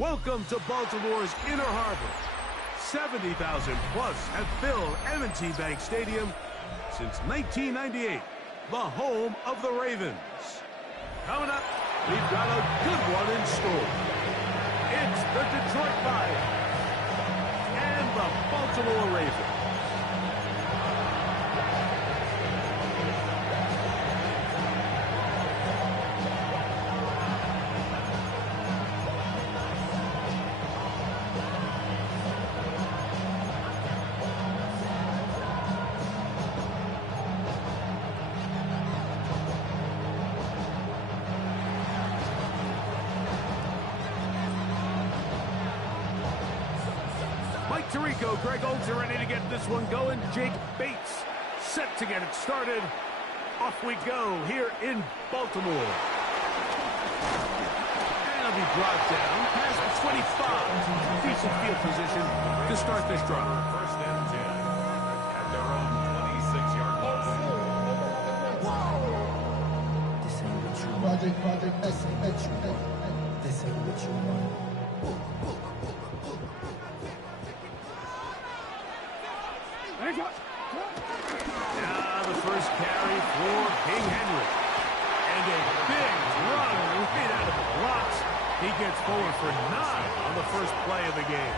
Welcome to Baltimore's Inner Harbor. 70,000 plus have filled M&T Bank Stadium since 1998, the home of the Ravens. Coming up, we've got a good one in store. It's the Detroit Lions and the Baltimore Ravens. Tirico, Greg Olds are ready to get this one going. Jake Bates set to get it started. Off we go here in Baltimore. And it'll be brought down past the 25. Decent field position to start this drive. First and 10 at their own 26-yard line. This ain't what you want. This ain't what you want. This ain't what you want. Now the first carry for King Henry. And a big run right out of the blocks. He gets forward for 9 on the first play of the game.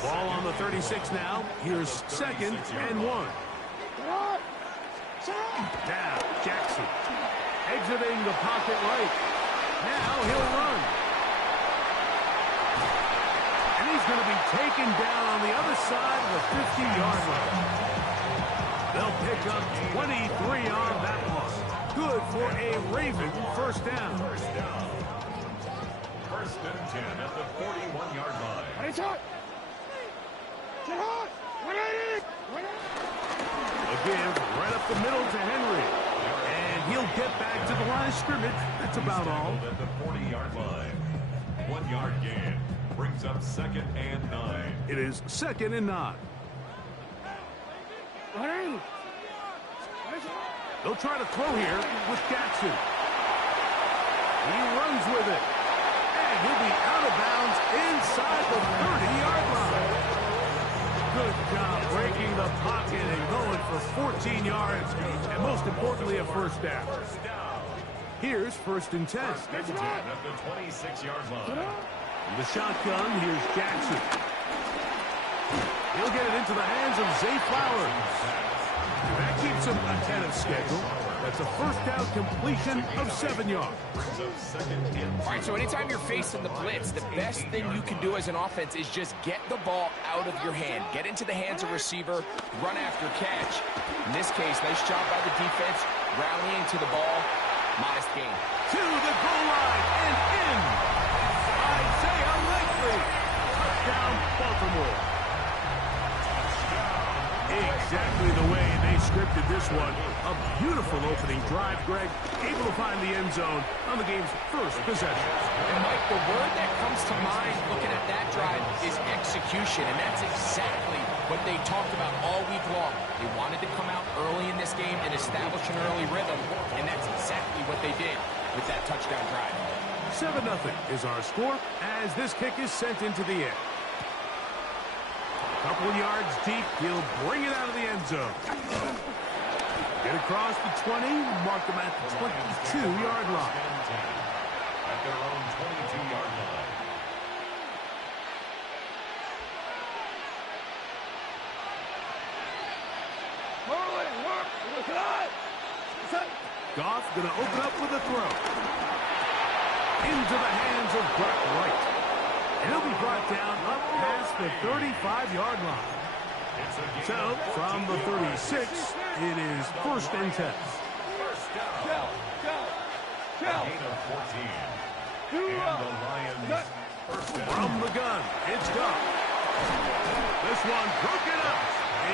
Ball on the 36 now. Here's 2nd and 1. Now Jackson exiting the pocket right. Now he'll run. And he's going to be taken down on the other side of the 50-yard line. They'll pick up 23 on that one. Good for a Raven first down. First and 10 at the 41-yard line. A give right up the middle to Henry. And he'll get back to the line of scrimmage. That's about all. At the 40-yard line. 1-yard gain. Brings up 2nd and 9. It is 2nd and 9. They'll try to throw here with Jackson. He runs with it. And he'll be out of bounds inside the 30-yard line. Good job breaking the pocket and going for 14 yards. And most importantly, a first down. Here's 1st and 10. First and 10 at the 26-yard line. In the shotgun, here's Jackson. He'll get it into the hands of Zay Flowers. That keeps him ahead of schedule. That's a first down completion of 7 yards. All right, so anytime you're facing the blitz, the best thing you can do as an offense is just get the ball out of your hand. Get into the hands of receiver, run after catch. In this case, nice job by the defense, rallying to the ball. Modest gain. To the goal line and in. Isaiah Likely. Touchdown, Baltimore. Exactly the way they scripted this one. A beautiful opening drive, Greg. Able to find the end zone on the game's first possession. And Mike, the word that comes to mind looking at that drive is execution. And that's exactly what they talked about all week long. They wanted to come out early in this game and establish an early rhythm. And that's exactly what they did with that touchdown drive. 7-0 is our score as this kick is sent into the air. Couple of yards deep, he'll bring it out of the end zone. Get across the 20, mark them at the 22-yard line. At their own 22-yard line. Goff going to open up with a throw. Into the hands of Brock Wright. And he'll be brought down up past the 35-yard line. So, from the 36, it is 1st and 10. First down. Gain of 14. And the Lions first down. From the gun, it's Goff. This one broken up.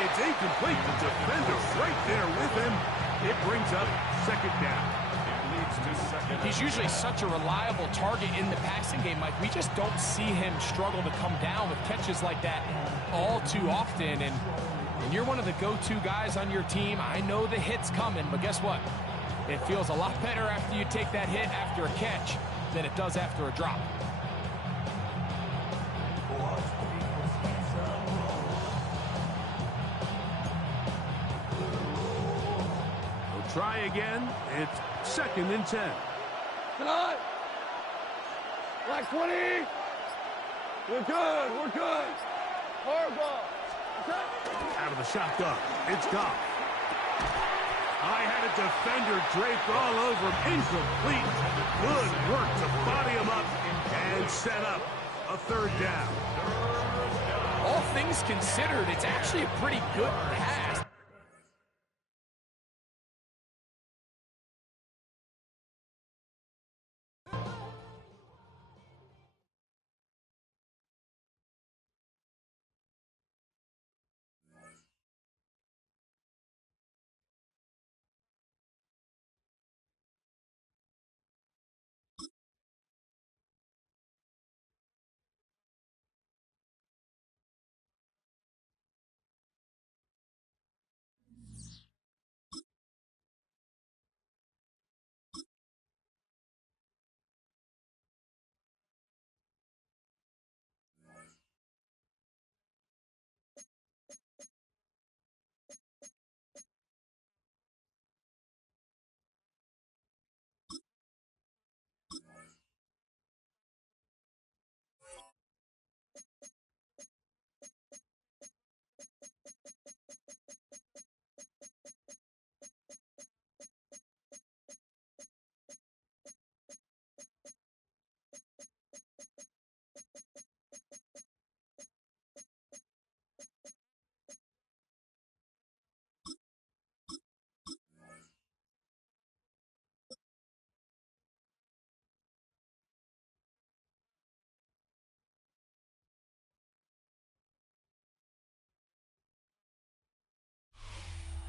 It's incomplete. The defender right there with him. It brings up 2nd down. He's usually such a reliable target in the passing game, Mike. We just don't see him struggle to come down with catches like that all too often. And you're one of the go-to guys on your team. I know the hit's coming, but guess what? It feels a lot better after you take that hit after a catch. than it does after a drop. We'll try again. It's 2nd and 10. Tonight. Black 20. We're good. We're good. Hard ball. Out of the shotgun. It's gone. I had a defender draped all over him. Incomplete. Good work to body him up and set up a 3rd down. All things considered, it's actually a pretty good pass.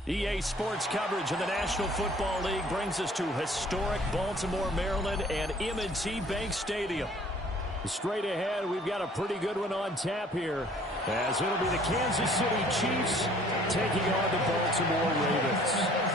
EA Sports coverage of the National Football League brings us to historic Baltimore, Maryland, and M&T Bank Stadium. Straight ahead, we've got a pretty good one on tap here, as it'll be the Kansas City Chiefs taking on the Baltimore Ravens.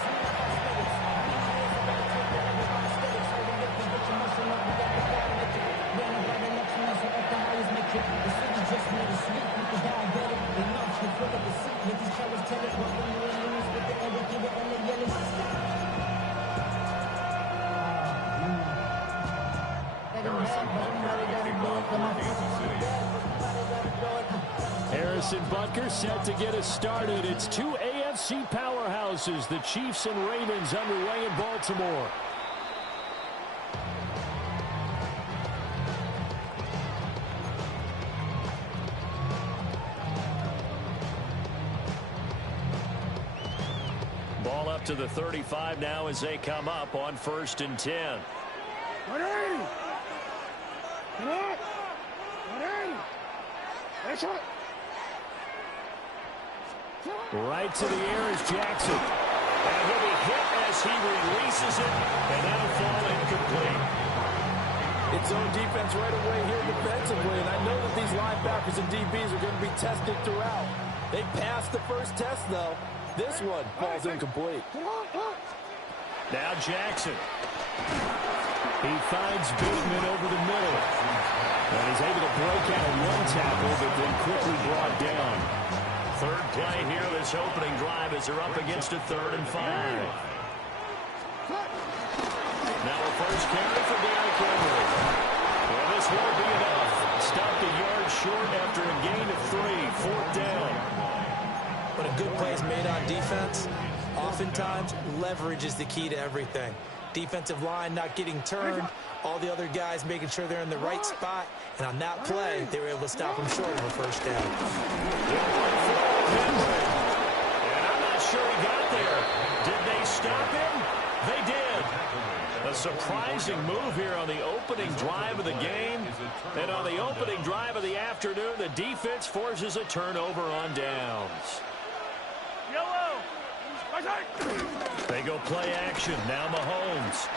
Harrison Butker set to get us started. It's 2 AFC powerhouses, the Chiefs and Ravens, underway in Baltimore. Ball up to the 35 now as they come up on 1st and 10. Right to the air is Jackson. And he'll be hit as he releases it, and that'll fall incomplete. It's zone defense right away here defensively, and I know that these linebackers and DBs are going to be tested throughout. They passed the first test, though. This one falls incomplete. Now Jackson. He finds Bateman over the middle. And he's able to break out one tackle, but then quickly brought down. 3rd play here, this opening drive, as they're up against a 3rd and 5. Now a first carry for Derrick Henry. Well, this won't be enough. Stopped a yard short after a gain of 3, 4th down. When a good play is made on defense, oftentimes leverage is the key to everything. Defensive line not getting turned, all the other guys making sure they're in the right spot, and on that play, they were able to stop him short of a 1st down. And I'm not sure he got there. Did they stop him? They did. A surprising move here on the opening drive of the game. And on the opening drive of the afternoon, the defense forces a turnover on downs. They go play action. Now Mahomes.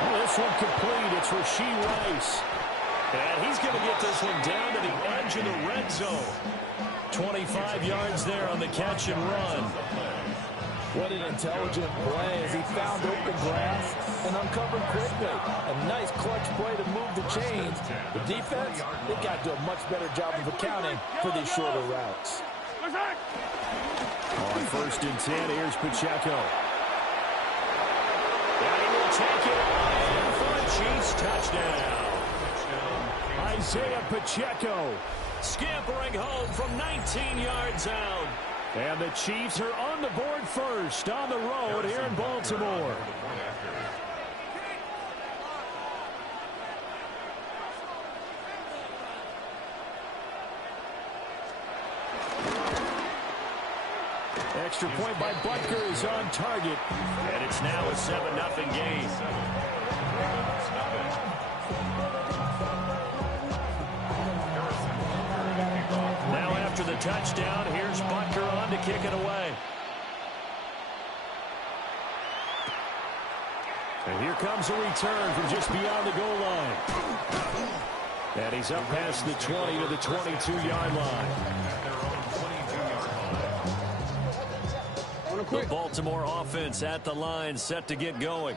Oh, this one complete. It's Rashee Rice. And he's going to get this one down to the edge of the red zone. 25 yards there on the catch and run. What an intelligent play as he found open grass and uncovered quickly. A nice clutch play to move the chains. The defense, they got to do a much better job of accounting for these shorter routes. On 1st and 10, here's Pacheco. And he will take it in for a Chiefs touchdown. Isaiah Pacheco scampering home from 19 yards out. And the Chiefs are on the board first on the road here in Baltimore. Extra point by Butker is on target. And it's now a 7-0 game. Now after the touchdown, here's Butker on to kick it away. And here comes a return from just beyond the goal line. And he's up past the 20 to the 22-yard line. The Baltimore offense at the line, set to get going.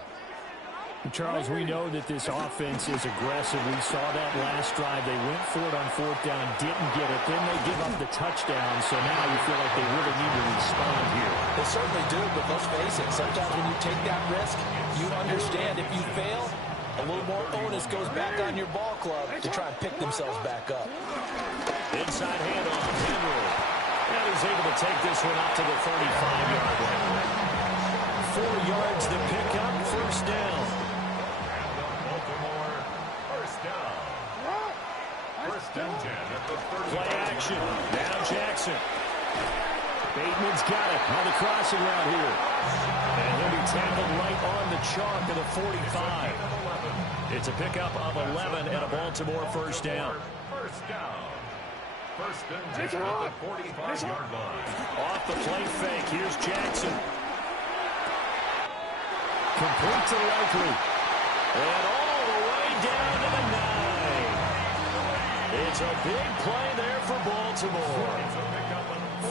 Charles, we know that this offense is aggressive. We saw that last drive. They went for it on 4th down, didn't get it. Then they give up the touchdown, so now you feel like they really need to respond here. They certainly do, but let's face it, sometimes when you take that risk, you understand if you fail, a little more onus goes back on your ball club to try and pick themselves back up. Inside handoff, Henry. And he's able to take this one up to the 35-yard line. 4 yards to pick up, 1st down. Play action. Now Jackson. Bateman's got it on the crossing route here. And he'll be tackled right on the chalk of the 45. It's a pickup of 11 and a Baltimore 1st down. 1st and 10 at the 45-yard line. Off the play fake. Here's Jackson. Complete to Likely. And all the way down to the 9. It's a big play there for Baltimore.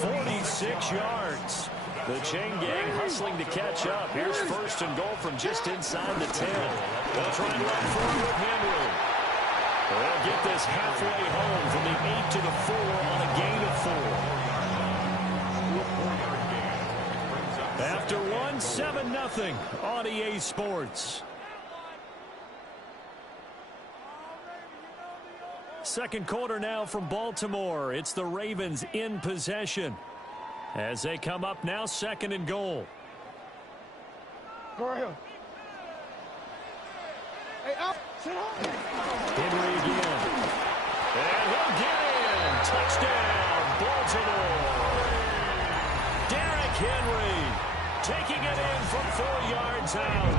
46 yards. The chain gang hustling to catch up. Here's 1st and goal from just inside the 10. They'll try and run forward with Henry. They'll get this halfway home from the 8 to the 4 on a gain of 4. After one, 7-0 on EA Sports. Second quarter now from Baltimore. It's the Ravens in possession as they come up now 2nd and goal. Go ahead. Hey, out. Henry again. And he'll get in. Touchdown, Baltimore. Derrick Henry taking it in from 4 yards out.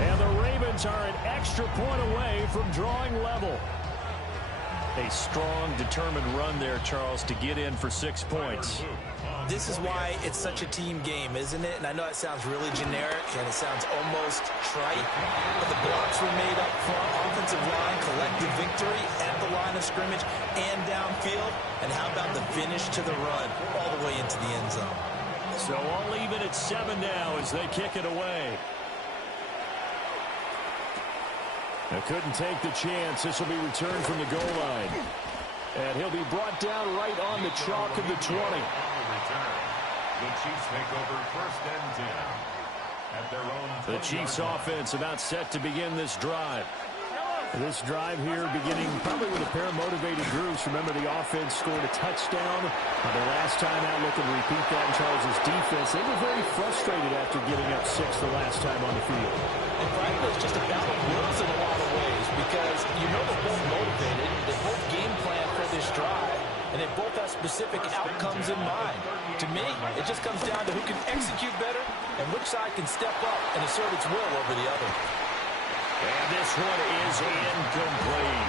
And the Ravens are an extra point away from drawing level. A strong, determined run there, Charles, to get in for 6 points. This is why it's such a team game, isn't it? And I know it sounds really generic and it sounds almost trite, but the blocks were made up front, offensive line, collective victory at the line of scrimmage and downfield. And how about the finish to the run all the way into the end zone? So all even at 7 now as they kick it away. They couldn't take the chance. This will be returned from the goal line. And he'll be brought down right on the chalk of the 20. The Chiefs make over 1st and 10 at their own. The Chiefs offense about set to begin this drive. This drive here beginning probably with a pair of motivated groups. Remember, the offense scored a touchdown the last time out. Looking to repeat that in Charles' defense. They were very frustrated after giving up 6 the last time on the field. And frankly, it's just a battle of wills in a lot of ways because you know they're both motivated. They both game plan for this drive, and they both have specific outcomes in mind. To me, it just comes down to who can execute better and which side can step up and assert its will over the other. And this one is incomplete.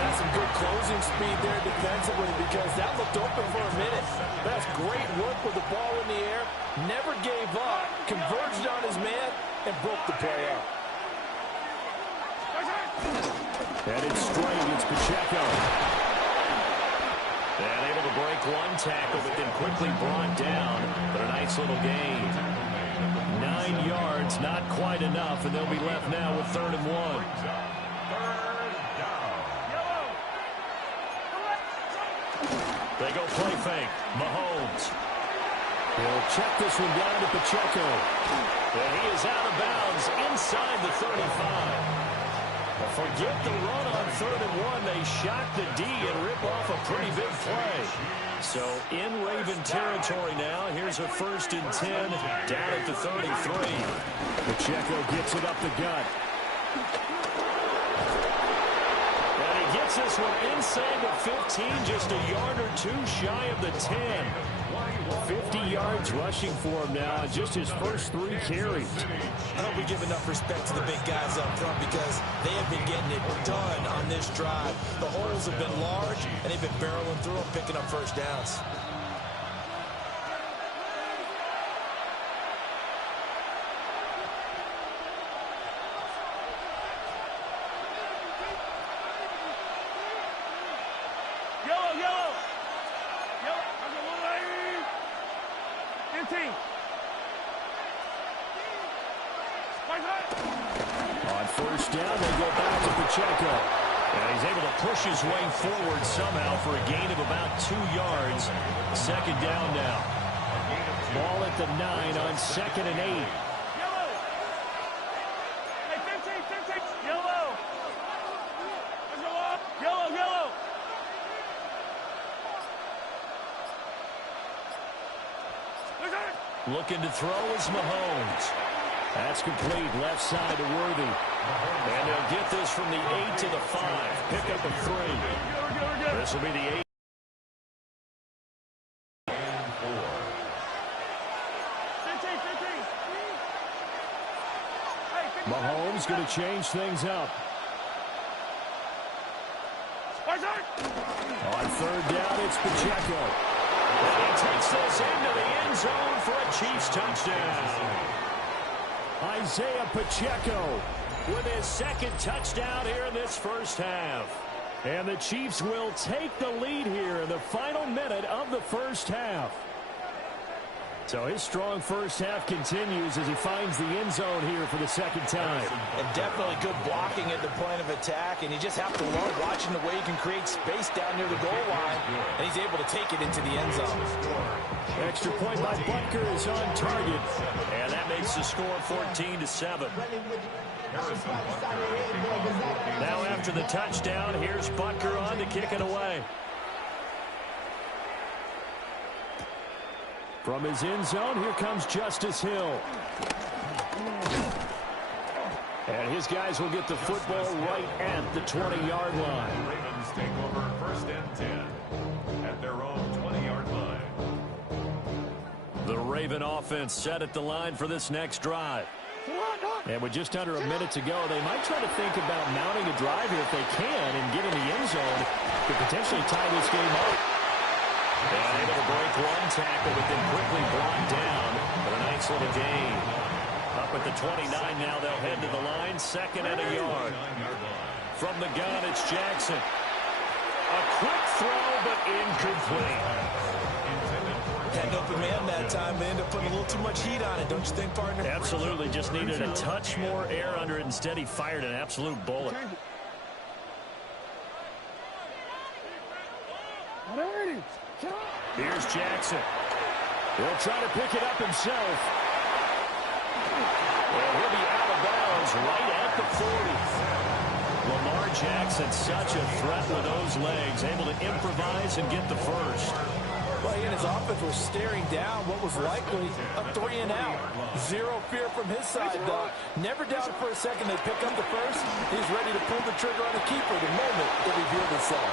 That's some good closing speed there defensively because that looked open for a minute. That's great work with the ball in the air. Never gave up, converged on his man, and broke the play out. And it's straight. It's Pacheco. And able to to break one tackle, but then quickly brought down. But a nice little gain. 9 yards, not quite enough, and they'll be left now with 3rd and 1. They go play fake. Mahomes. He'll check this one down to Pacheco. And he is out of bounds inside the 35. Forget the run on 3rd and 1. They shock the D and rip off a pretty big play. So in Raven territory now. Here's a 1st and 10 down at the 33. Pacheco gets it up the gut. And he gets this one inside the 15, just a yard or 2 shy of the 10. 50 yards rushing for him now, and just his first 3 carries. I hope we give enough respect to the big guys up front because they have been getting it done on this drive. The holes have been large, and they've been barreling through them, picking up first downs. On 1st down, they go back to Pacheco. And he's able to push his way forward somehow for a gain of about 2 yards. 2nd down now. Ball at the 9 on 2nd and 8. Looking to throw is Mahomes. That's complete, left side to Worthy. And they'll get this from the 8 to the 5. Pick up a 3. This will be the 8. Mahomes going to change things up. On 3rd down, it's Pacheco. And he takes this into the end zone for a Chiefs touchdown. Isaiah Pacheco with his 2nd touchdown here in this first half. And the Chiefs will take the lead here in the final minute of the first half. So his strong first half continues as he finds the end zone here for the 2nd time. And definitely good blocking at the point of attack, and you just have to love watching the way he can create space down near the goal line, and he's able to take it into the end zone. Extra point by Butker is on target, and that makes the score 14-7. Now after the touchdown, here's Butker on to kick it away. From his end zone, here comes Justice Hill. And his guys will get the football right at the 20-yard line. Ravens take over 1st and 10 at their own 20-yard line. The Raven offense set at the line for this next drive. And with just under a minute to go, they might try to think about mounting a drive here if they can and get in the end zone to potentially tie this game up. And able to break one tackle, but then quickly brought down. But a nice little gain. Up at the 29 now, they'll head to the line. 2nd and a yard. From the gun, it's Jackson. A quick throw, but incomplete. Had an open man that time. They ended up putting a little too much heat on it, don't you think, partner? Absolutely. Just needed a touch more air under it. Instead, he fired an absolute bullet. Here's Jackson. He'll try to pick it up himself. And he'll be out of bounds right at the 40. Lamar Jackson, such a threat with those legs, able to improvise and get the first. Well, he and his offense was staring down what was likely a 3 and out. Zero fear from his side, though. Never doubted for a second they pick up the first. He's ready to pull the trigger on the keeper the moment it revealed itself.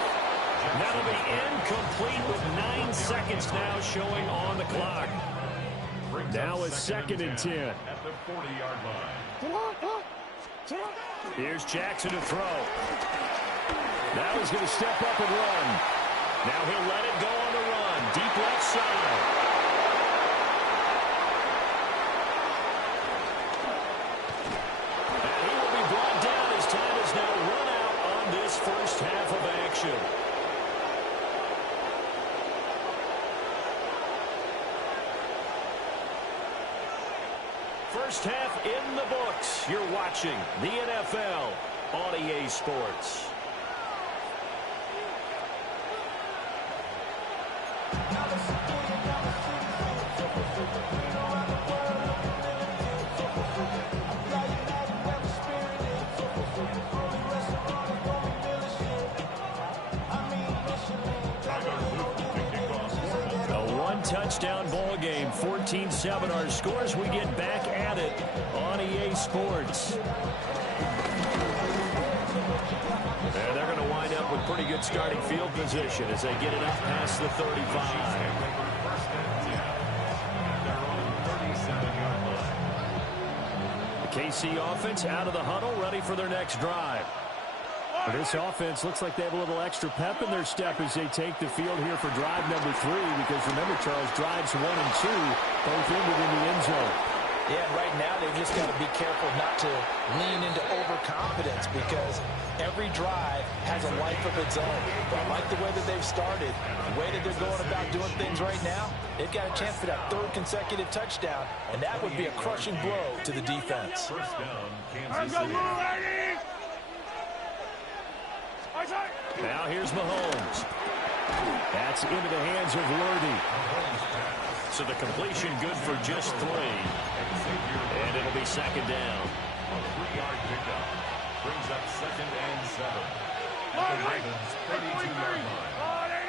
That'll be incomplete with 9 seconds now showing on the clock. Now it's 2nd and 10. At the 40-yard line. Here's Jackson to throw. Now he's going to step up and run. Now he'll let it go on the run. Deep left side. And he will be brought down as time is now run out on this first half of action. First half in the books. You're watching the NFL on EA Sports. Touchdown ball game, 14-7 our scores. We get back at it on EA Sports. And they're going to wind up with pretty good starting field position as they get it up past the 35. The KC offense out of the huddle, ready for their next drive. This offense looks like they have a little extra pep in their step as they take the field here for drive number 3, because remember, Charles, drives 1 and 2 both in within the end zone. Yeah, and right now they've just got to be careful not to lean into overconfidence, because every drive has a life of its own. But I like the way that they've started, the way that they're going about doing things right now. They've got a chance for that 3rd consecutive touchdown, and that would be a crushing blow to the defense. First down, Kansas City. Now here's Mahomes. That's into the hands of Worthy. So the completion good for just 3. And it'll be 2nd down. A 3-yard pickup. Brings up 2nd and 7. At the Ravens' 32-yard line.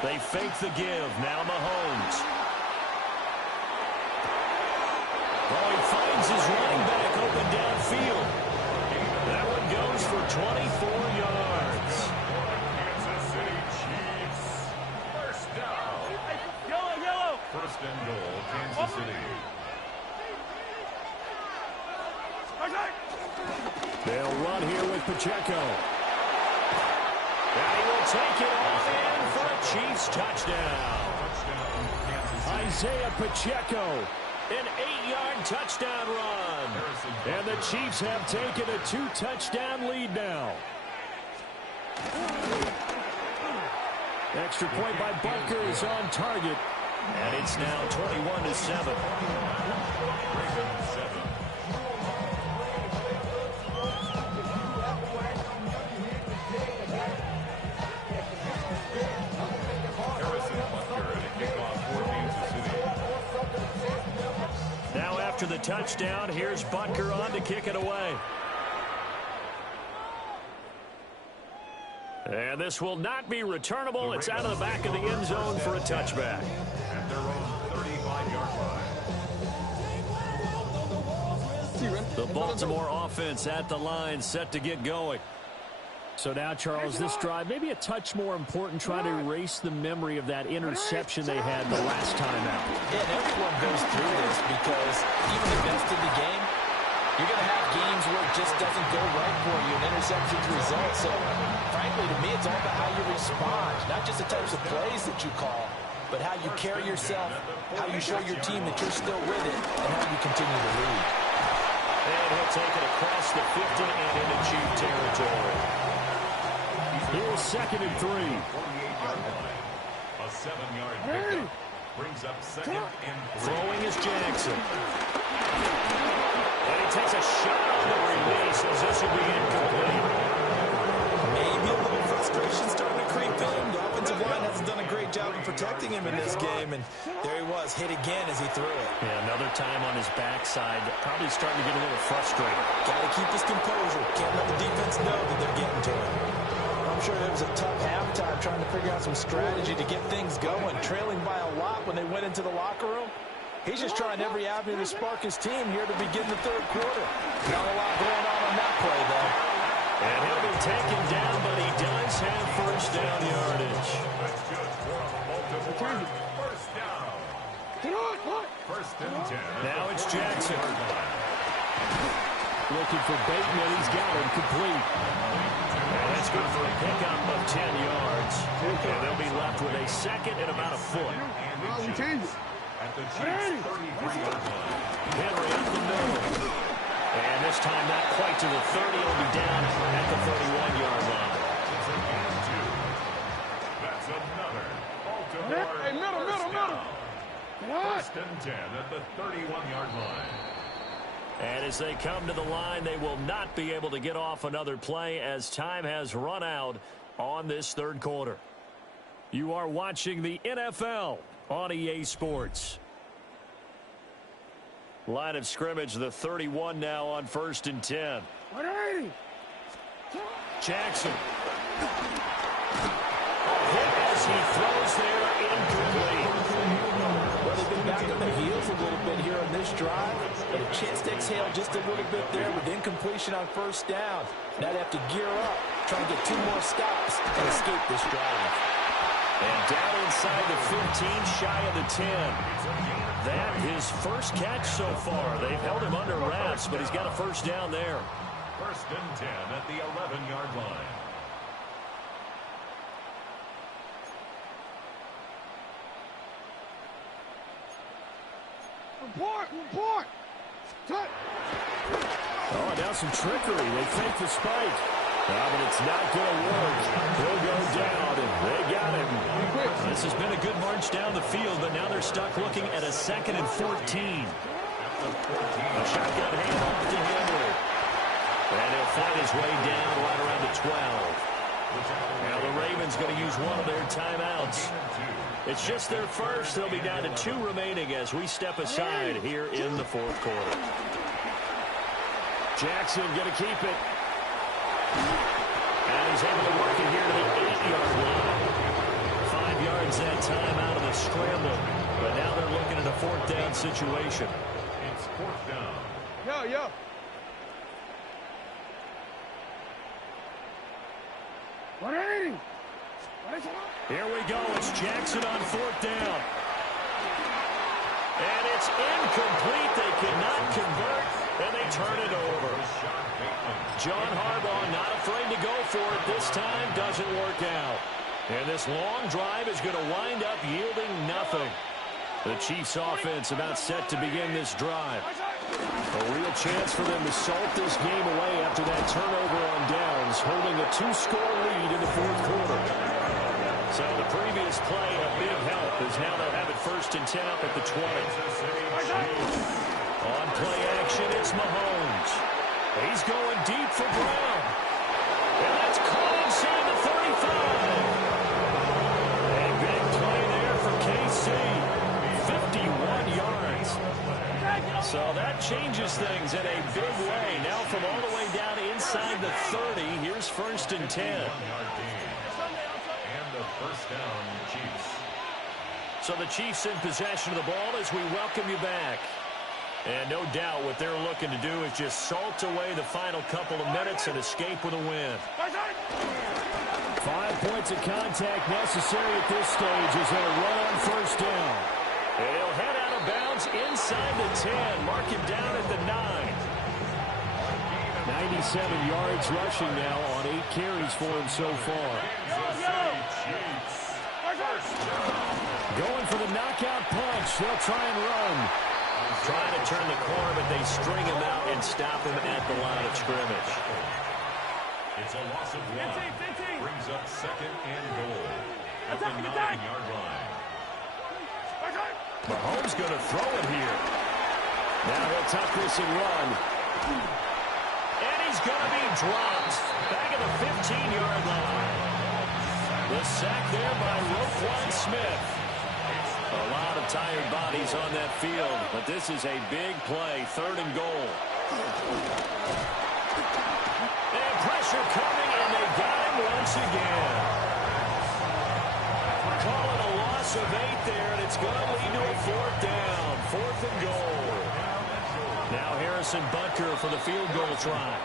They fake the give. Now Mahomes. Oh, he finds his running back open downfield. That one goes for 24 yards. Kansas City Chiefs. First down. Yellow. First and goal, Kansas City. They'll run here with Pacheco. And he will take it all in for a Chiefs touchdown. Isaiah Pacheco. An 8-yard touchdown run. And the Chiefs have taken a 2-touchdown lead now. Extra point by Butker is on target. And it's now 21-7. After the touchdown, here's Butker on to kick it away. And this will not be returnable. It's out of the back of the end zone for a touchback. At their own 35-yard line. The Baltimore offense at the line, set to get going. So now, Charles, this drive, maybe a touch more important, trying to erase the memory of that interception they had the last time out. Yeah, and everyone goes through this, because even the best of the game, you're going to have games where it just doesn't go right for you, and interceptions result. So, frankly, to me, it's all about how you respond, not just the types of plays that you call, but how you carry yourself, how you show your team that you're still with it, and how you continue to lead. And he'll take it across the 50 and into Chief territory. Here's 2nd and 3. 48-yard line. A 7-yard pickup. Brings up 2nd and 3. Throwing is Jackson. And he takes a shot on the release as this will be incomplete. Maybe a little frustration starting to creep in. The offensive line hasn't done a great job of protecting him in this game, and there he was, hit again as he threw it. Yeah, another time on his backside, probably starting to get a little frustrated. Got to keep his composure. Can't let the defense know that they're getting to him. I'm sure there was a tough halftime trying to figure out some strategy to get things going, trailing by a lot when they went into the locker room. He's just trying every avenue to spark his team here to begin the 3rd quarter. Not a lot going on that play, though. And he'll be taken down, but he does have first down yardage. That's good for Baltimore. First down. First and 10. Now it's Jackson. Looking for Bateman. He's got him complete. And that's good for a pickup of 10 yards. And they'll be left with a 2nd and about a foot. At the Chiefs' 33-yard line. Henry up the middle. And this time not quite to the 30. He'll be down at the 31-yard line. That's another Baltimore. Hey, middle. First and 10 at the 31-yard line. And as they come to the line, they will not be able to get off another play as time has run out on this third quarter. You are watching the NFL on EA Sports. Line of scrimmage, the 31 now on first and 10. Jackson. Hit as he throws there, incomplete. Well, they've been back on their heels a little bit here on this drive, but a chance to exhale just a little bit there with incompletion on first down. Now they have to gear up, try and get 2 more stops and escape this drive. And down inside the 15, shy of the 10. That his first catch so far. They've held him under wraps, but he's got a first down there. First and 10 at the 11-yard line. Report! Touch! Oh, now some trickery. They fake the spike. But it's not going to work. He'll go down, and they got him. This has been a good march down the field, but now they're stuck looking at a 2nd and 14. A shotgun handoff to Henry. And he'll find his way down right around the 12. Now the Ravens going to use one of their timeouts. It's just their first. They'll be down to 2 remaining as we step aside here in the fourth quarter. Jackson going to keep it. And he's able to work it here to the 8-yard line. 5 yards that time out of the scramble. But now they're looking at a 4th down situation. It's 4th down. Yo. Here we go. It's Jackson on 4th down. And it's incomplete. They cannot convert, and they turn it over. John Harbaugh not afraid to go for it this time. Doesn't work out. And this long drive is going to wind up yielding nothing. The Chiefs offense about set to begin this drive. A real chance for them to salt this game away after that turnover on downs, holding a 2-score lead in the fourth quarter. So the previous play, a big help, as now they'll have it first and 10 up at the 20. On play action, it's Mahomes. He's going deep for Brown. And that's caught inside the 35. A big play there for KC. 51 yards. So that changes things in a big way. Now from all the way down inside the 30, here's first and 10. And the first down, Chiefs. So the Chiefs in possession of the ball as we welcome you back. And no doubt what they're looking to do is just salt away the final couple of minutes and escape with a win. 5 points of contact necessary at this stage as they run on first down. He'll head out of bounds inside the 10. Mark him down at the 9. 97 yards rushing now on 8 carries for him so far. Going for the knockout punch. They'll try and run. Trying to turn the corner, but they string him out and stop him at the line of scrimmage. It's a loss of 1. Brings up 2nd and goal at the 9-yard line. Mahomes going to throw it here. Now he'll tuck this and run. And he's going to be dropped. Back at the 15-yard line. The sack there by Roquan Smith. A lot of tired bodies on that field, but this is a big play, 3rd and goal. And pressure coming, and they got him once again. Call it a loss of 8 there, and it's going to lead to a 4th down, 4th and goal. Now Harrison Butker for the field goal try.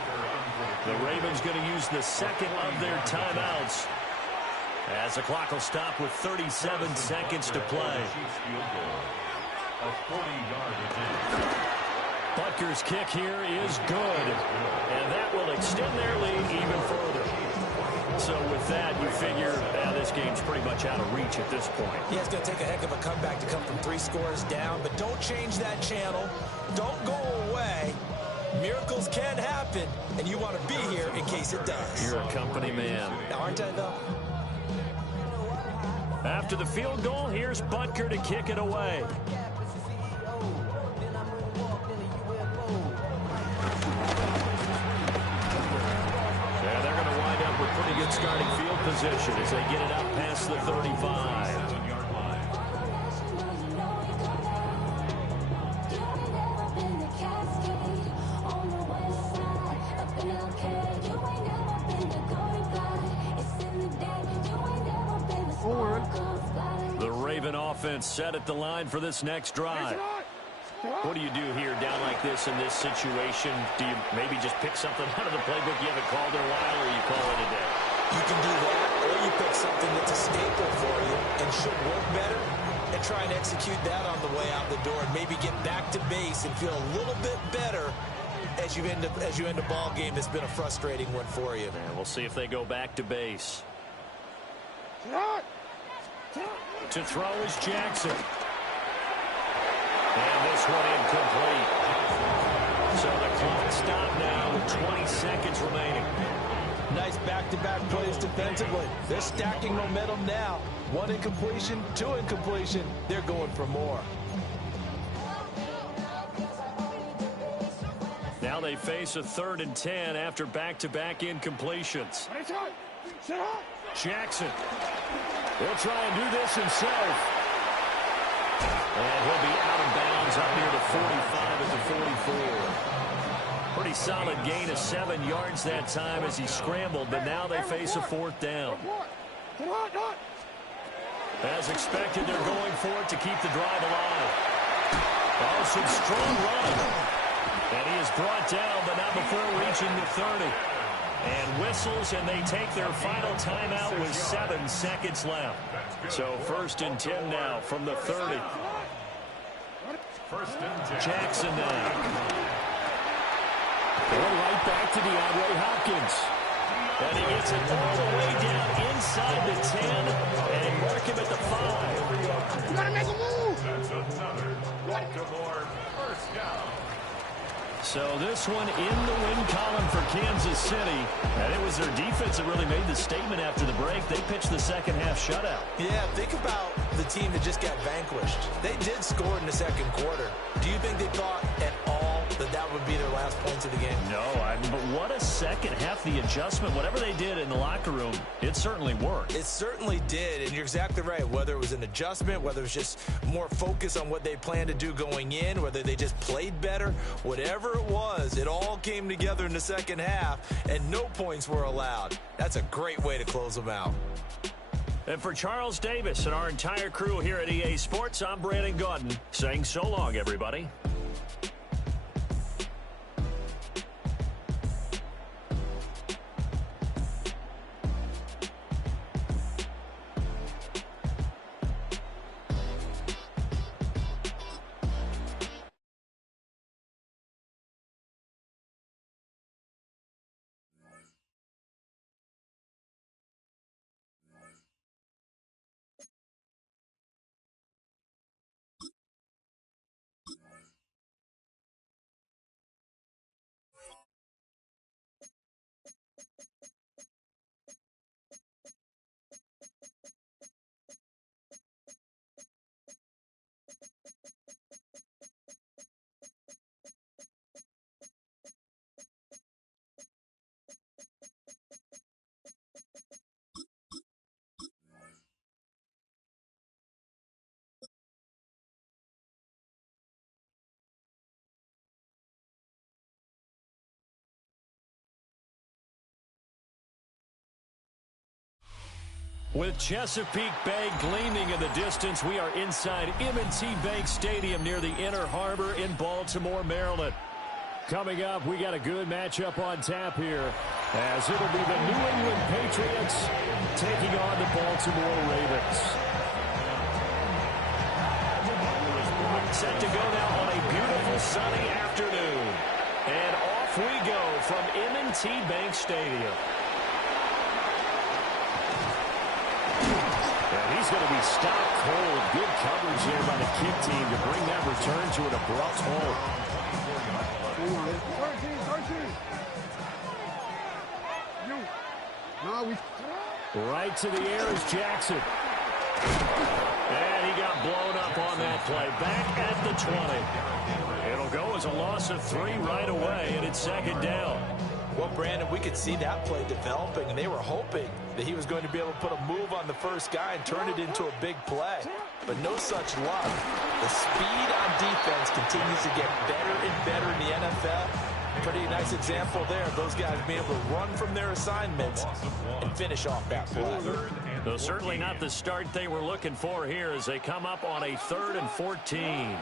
The Ravens going to use the 2nd of their timeouts, as the clock will stop with 37 seconds to play. Butker's kick here is good, and that will extend their lead even further. So with that, you figure this game's pretty much out of reach at this point. Yeah, it's going to take a heck of a comeback to come from 3 scores down, but don't change that channel. Don't go away. Miracles can happen, and you want to be here in case it does. You're a company man. Aren't I, though? After the field goal, here's Butker to kick it away. starting field position as they get it up past the 35. The Raven offense set at the line for this next drive. What do you do here down like this in this situation? Do you maybe just pick something out of the playbook you haven't called in a while, or you call it a day? You can do that, or you pick something that's a staple for you and should work better and try and execute that on the way out the door and maybe get back to base and feel a little bit better as you end a ball game that's been a frustrating one for you. And we'll see if they go back to base. To throw is Jackson. And this one incomplete. So the clock stopped now with 20 seconds remaining. Nice back-to-back plays defensively. They're stacking momentum now. One incompletion, two incompletion. They're going for more. Now they face a 3rd and 10 after back-to-back incompletions. Jackson will try and do this himself. And he'll be out of bounds up near the 45 at the 44. Pretty solid gain of 7 yards that time as he scrambled, but now they face a 4th down. As expected, they're going for it to keep the drive alive. Oh, some strong running. And he is brought down, but not before reaching the 30. And whistles, and they take their final timeout with 7 seconds left. So 1st and 10 now from the 30. Jackson now. Going right back to DeAndre Hopkins. And he gets it all the way down inside the 10 and mark him at the 5. You gotta make a move. That's another Baltimore first down. So this one in the win column for Kansas City. And it was their defense that really made the statement after the break. They pitched the second half shutout. Yeah, think about the team that just got vanquished. They did score in the second quarter. Do you think they thought at all that that would be their last points of the game? No, but what a second half. The adjustment, whatever they did in the locker room, it certainly worked. It certainly did, and you're exactly right. Whether it was an adjustment, whether it was just more focus on what they planned to do going in, whether they just played better, whatever it was, it all came together in the second half, and no points were allowed. That's a great way to close them out. And for Charles Davis and our entire crew here at EA Sports, I'm Brandon Gaudin saying so long, everybody. With Chesapeake Bay gleaming in the distance, we are inside M&T Bank Stadium near the Inner Harbor in Baltimore, Maryland. Coming up, we got a good matchup on tap here, as it'll be the New England Patriots taking on the Baltimore Ravens. Set to go now on a beautiful sunny afternoon. And off we go from M&T Bank Stadium. And he's going to be stopped cold. Good coverage there by the kick team to bring that return to an abrupt halt. 13. Right to the air is Jackson. And he got blown up on that play. Back at the 20. It'll go as a loss of 3 right away, and it's second down. Well, Brandon, we could see that play developing, and they were hoping that he was going to be able to put a move on the first guy and turn it into a big play. But no such luck. The speed on defense continues to get better and better in the NFL. Pretty nice example there of those guys being able to run from their assignments and finish off that play. Though certainly not the start they were looking for here as they come up on a 3rd and 14.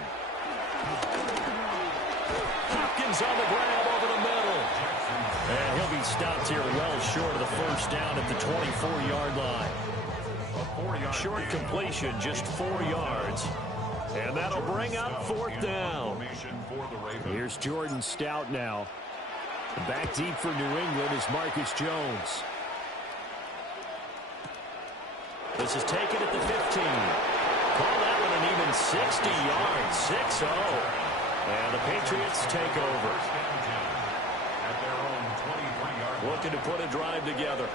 Hopkins on the grab over the middle. And he'll be stopped here well short of the first down at the 24-yard line. Short completion, just 4 yards. And that'll bring up 4th down. Here's Jordan Stout now. Back deep for New England is Marcus Jones. This is taken at the 15. Call that one an even 60 yards, 6-0. And the Patriots take over. Looking to put a drive together.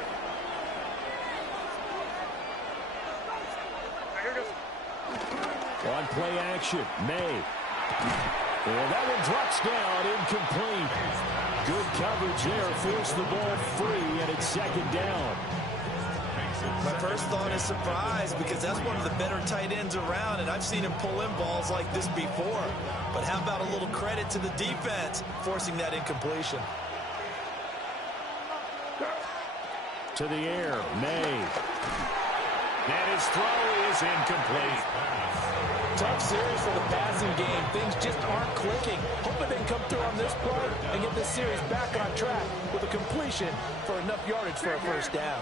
On play action, May. And that one drops down, incomplete. Good coverage there, forced the ball free, and it's 2nd down. My first thought is surprise, because that's one of the better tight ends around, and I've seen him pull in balls like this before. But how about a little credit to the defense forcing that incompletion? To the air, May. And his throw is incomplete. Tough series for the passing game. Things just aren't clicking. Hoping they can come through on this play and get this series back on track with a completion for enough yardage for a first down.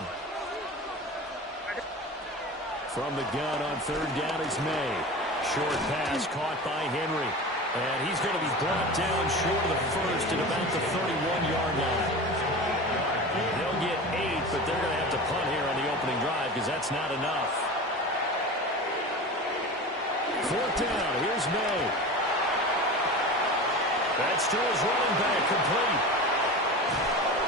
From the gun on 3rd down is May. Short pass caught by Henry. And he's going to be brought down short of the first at about the 31-yard line. They'll get 8, but they're going to have to punt here on the opening drive because that's not enough. 4th down, here's May. That's to his running back, complete.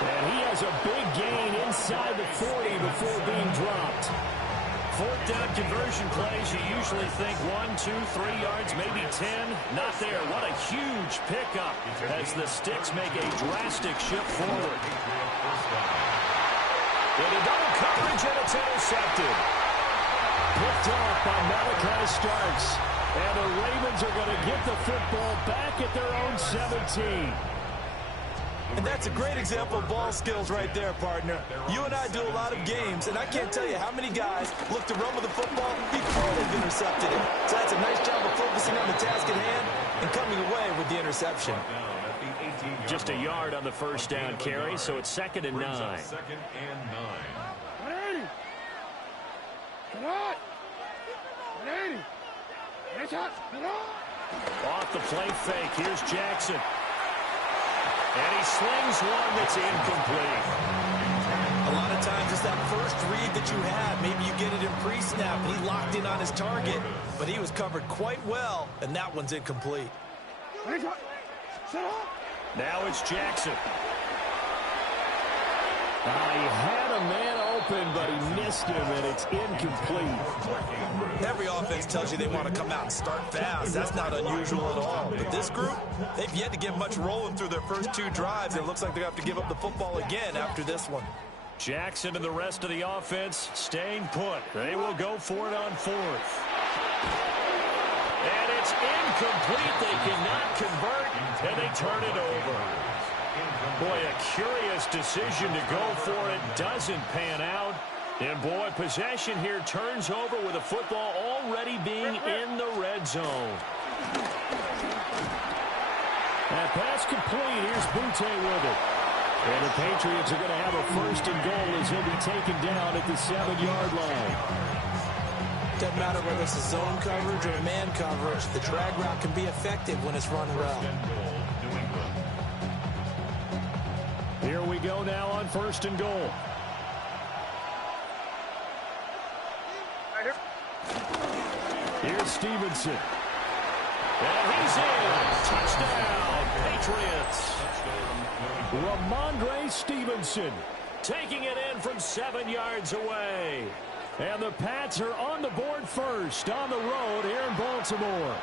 And he has a big gain inside the 40 before being dropped. 4th down conversion plays, you usually think 1, 2, 3 yards, maybe 10. Not there. What a huge pickup as the Sticks make a drastic shift forward. Into double coverage, and it's intercepted. Picked off by Malachi Starks. And the Ravens are going to get the football back at their own 17. And that's a great example of ball skills right there, partner. You and I do a lot of games, and I can't tell you how many guys look to run with the football before they've intercepted it. So that's a nice job of focusing on the task at hand and coming away with the interception. Just a yard on the first down carry, so it's 2nd and 9. 2nd and 9. Off the play fake, here's Jackson. And he slings one that's incomplete. A lot of times it's that first read that you have. Maybe you get it in pre-snap, and he locked in on his target. But he was covered quite well, and that one's incomplete. Now it's Jackson. He had a man open, but he missed him, and it's incomplete. Every offense tells you they want to come out and start fast. That's not unusual at all. But this group, they've yet to get much rolling through their first 2 drives. It looks like they're going to have to give up the football again after this one. Jackson and the rest of the offense staying put. They will go for it on 4th. And it's incomplete. They cannot convert, and they turn it over. Boy, a curious decision to go for it. Doesn't pan out. And, boy, possession here turns over with the football already being in the red zone. That pass complete. Here's Butte with it. And the Patriots are going to have a 1st and goal as he'll be taken down at the 7-yard line. Doesn't matter whether it's a zone coverage or man coverage. The drag route can be effective when it's run well. Here we go now on 1st and goal. Here's Stevenson. And he's in. Touchdown, Patriots. Ramondre Stevenson taking it in from 7 yards away. And the Pats are on the board first on the road here in Baltimore.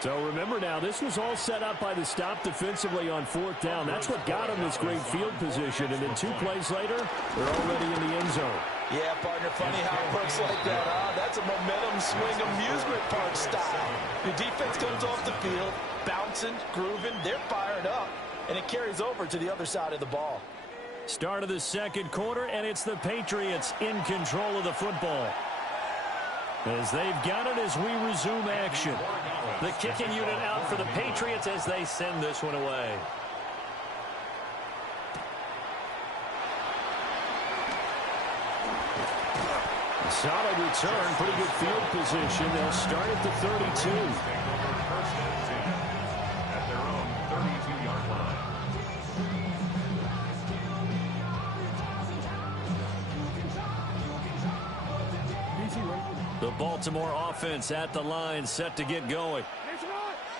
So remember now, this was all set up by the stop defensively on 4th down. That's what got him this great field position. And then 2 plays later, they're already in the end zone. Yeah, partner, funny how it works like that, huh? That's a momentum swing amusement park style. The defense comes off the field, bouncing, grooving, they're fired up, and it carries over to the other side of the ball. Start of the second quarter, and it's the Patriots in control of the football. As they've got it as we resume action. The kicking unit out for the Patriots as they send this one away. Solid return, pretty good field position. They'll start at the 32. At their own 32-yard line. The Baltimore offense at the line, set to get going.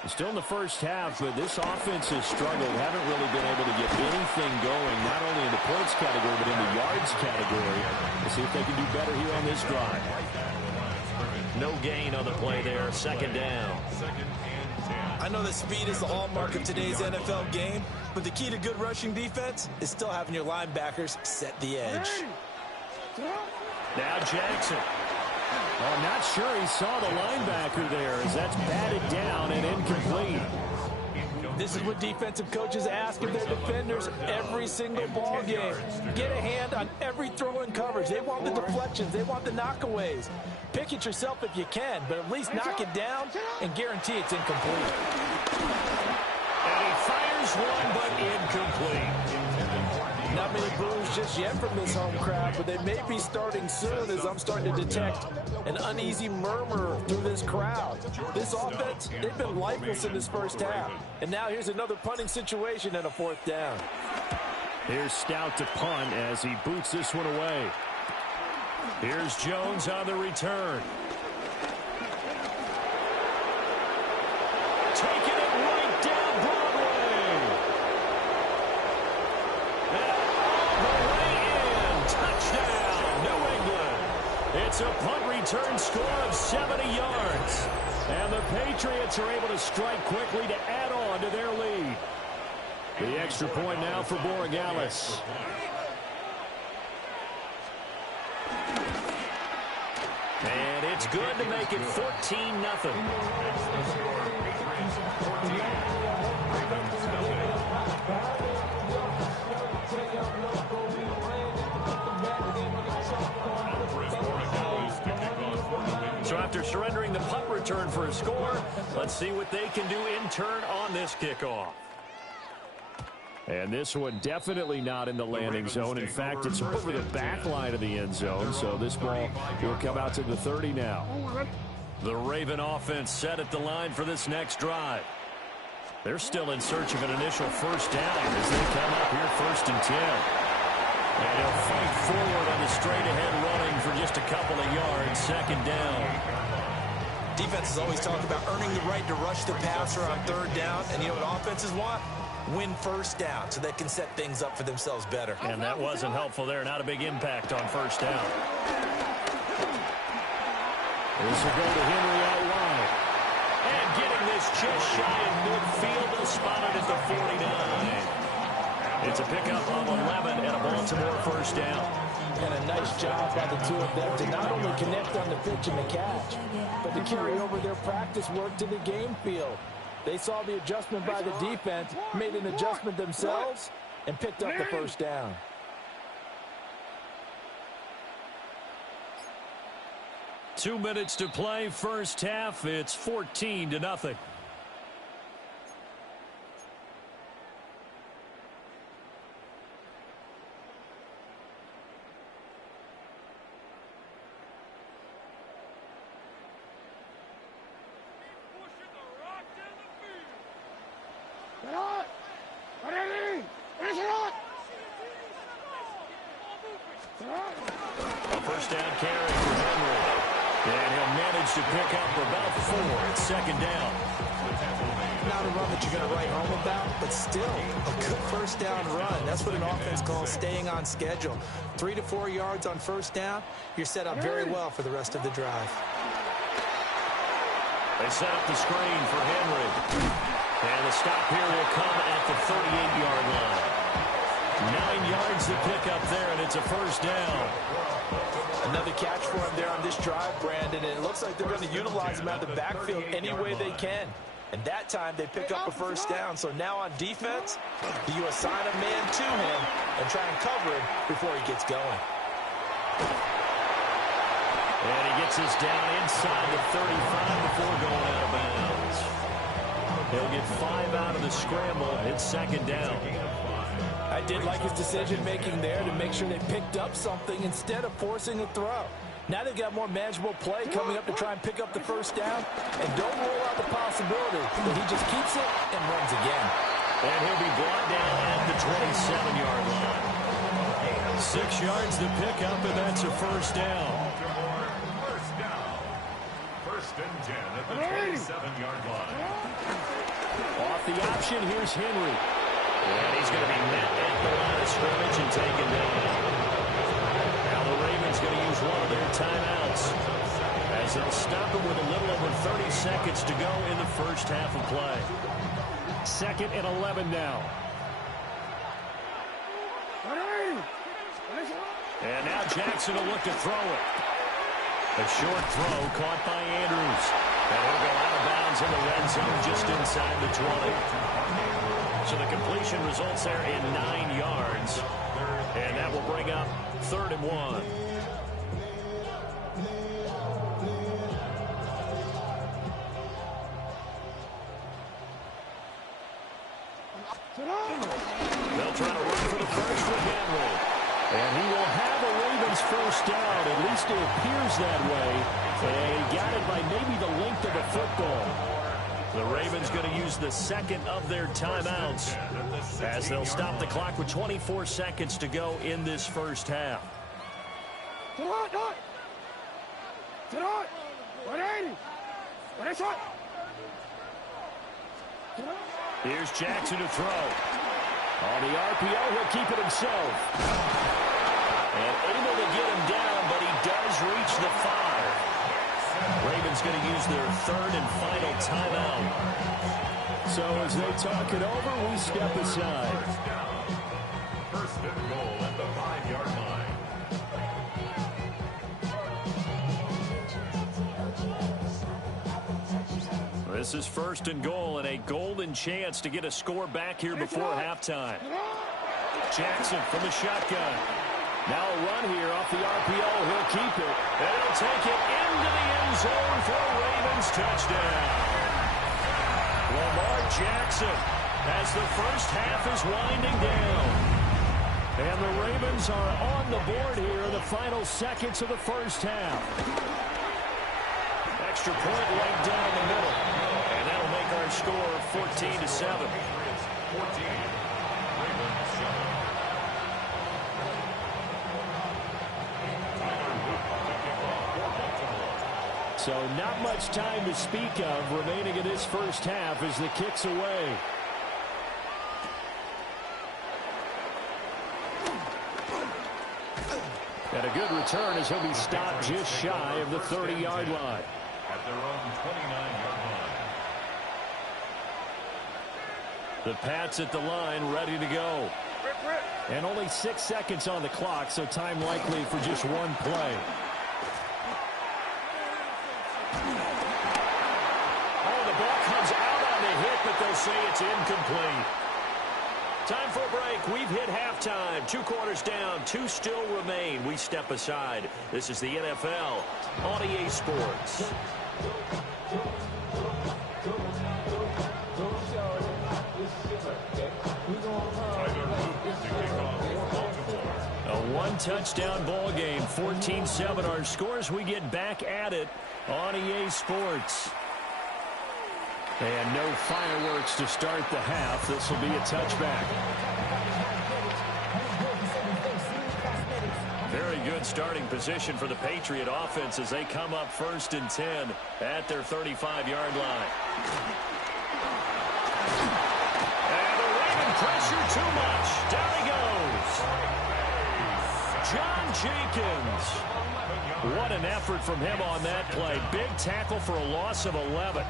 Still in the first half, but this offense has struggled. Haven't really been able to get anything going, not only in the points category, but in the yards category. We'll see if they can do better here on this drive. No gain on the play there. Second down. I know that speed is the hallmark of today's NFL game, but the key to good rushing defense is still having your linebackers set the edge. Now Jackson. Oh, I'm not sure he saw the linebacker there as that's batted down and incomplete. This is what defensive coaches ask of their defenders every single ball game. Get a hand on every throw in coverage. They want the deflections. They want the knockaways. Pick it yourself if you can, but at least knock it down and guarantee it's incomplete. And he fires one, but incomplete. Not many boos just yet from this home crowd, but they may be starting soon as I'm starting to detect an uneasy murmur through this crowd. This offense, they've been lifeless in this first half. And now here's another punting situation and a 4th down. Here's Stout to punt as he boots this one away. Here's Jones on the return. Taking it right down Broadway. And all the way in. Touchdown, New England. It's a punt return score of 70 yards. And the Patriots are able to strike quickly to add on to their lead. The extra point now for Borregales. And it's good to make it 14-0. So after surrendering the punt return for a score, let's see what they can do in turn on this kickoff. And this one definitely not in the landing zone. In fact, it's over the back line of the end zone. So this ball will come out to the 30 now. The Raven offense set at the line for this next drive. They're still in search of an initial first down as they come up here 1st and 10. And he'll fight forward on the straight-ahead running for just a couple of yards. 2nd down. Defenses always talk about earning the right to rush the passer on 3rd down. And you know what offenses want? Win 1st down so they can set things up for themselves better. And that wasn't helpful there. Not a big impact on 1st down. This will go to Henry out wide. And getting this just shy of midfield, spotted at the 49. It's a pickup of 11 and a Baltimore 1st down. And a nice job by the 2 of them to not only connect on the pitch and the catch, but to carry over their practice work to the game field. They saw the adjustment by the defense, made an adjustment themselves, and picked up the 1st down. Two minutes to play, first half. It's 14-0. First down carry for Henry. And he'll manage to pick up about 4 at 2nd down. Not a run that you're going to write home about, but still a good 1st down run. That's what an offense calls staying on schedule. 3 to 4 yards on 1st down, you're set up very well for the rest of the drive. They set up the screen for Henry. And the stop here will come at the 38-yard line. 9 yards to pick up there, and it's a first down. Another catch for him there on this drive, Brandon, and it looks like they're going to utilize him out of the backfield any way they can. And that time they pick up a first down. So now on defense, you assign a man to him and try and cover him before he gets going. And he gets this down inside the 35 before going out of bounds. He'll get 5 out of the scramble. It's second down. I did like his decision-making there to make sure they picked up something instead of forcing a throw. Now they've got more manageable play coming up to try and pick up the first down. And don't rule out the possibility that he just keeps it and runs again. And he'll be brought down at the 27-yard line. 6 yards to pick up, and that's a first down. First down. First and 10 at the 27-yard line. Off the option, here's Henry. And he's going to be met at the line of scrimmage and taken down. Now the Ravens going to use one of their timeouts as they'll stop it with a little over 30 seconds to go in the first half of play. 2nd and 11 now. And now Jackson will look to throw it. A short throw caught by Andrews. And he'll go out of bounds in the red zone just inside the 20. So the completion results there in 9 yards. And that will bring up 3rd and 1. They'll try to run for the first with Henry. And he will have a Ravens first down. At least it appears that way. And he got it by maybe the length of a football. The Ravens going to use the second of their timeouts as they'll stop the clock with 24 seconds to go in this first half. Here's Jackson to throw. On the RPO, he'll keep it himself. And able to get him down, but he does reach the 5. Ravens going to use their 3rd and final timeout. So as they talk it over, we step aside. First and goal at the 5-yard line. This is 1st and goal and a golden chance to get a score back here before halftime. Jackson from the shotgun. Now a run here off the RPO. He'll keep it. And he'll take it into the end zone for a Ravens touchdown. Lamar Jackson as the first half is winding down. And the Ravens are on the board here in the final seconds of the first half. Extra point right down the middle. And that'll make our score 14-7. 14. Ravens 7. So not much time to speak of remaining in this first half as the kick's away. And a good return as he'll be stopped just shy of the 30-yard line. At their own 29-yard line. The Pats at the line ready to go. And only 6 seconds on the clock, so time likely for just one play. Oh, the ball comes out on the hit, but they'll say it's incomplete. Time for a break. We've hit halftime. 2 quarters down. 2 still remain. We step aside. This is the NFL on EA Sports. A one-touchdown ball game. 14-7 our scores. We get back at it on EA Sports. And no fireworks to start the half. This will be a touchback. Very good starting position for the Patriot offense as they come up 1st and 10 at their 35-yard line. And the Raven pressure too much. Down he goes. John Jenkins. What an effort from him on that play. Big tackle for a loss of 11.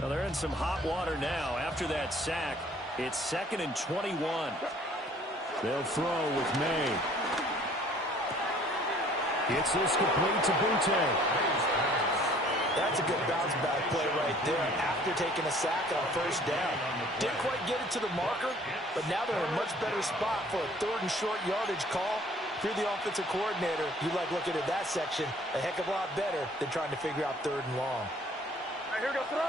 Well, they're in some hot water now. After that sack, it's 2nd and 21. They'll throw with May. It's this complete to Butte. That's a good bounce-back play right there after taking a sack on first down. Didn't quite get it to the marker, but now they're in a much better spot for a 3rd and short yardage call. If you're the offensive coordinator, you like looking at that section a heck of a lot better than trying to figure out 3rd and long. Here goes throw.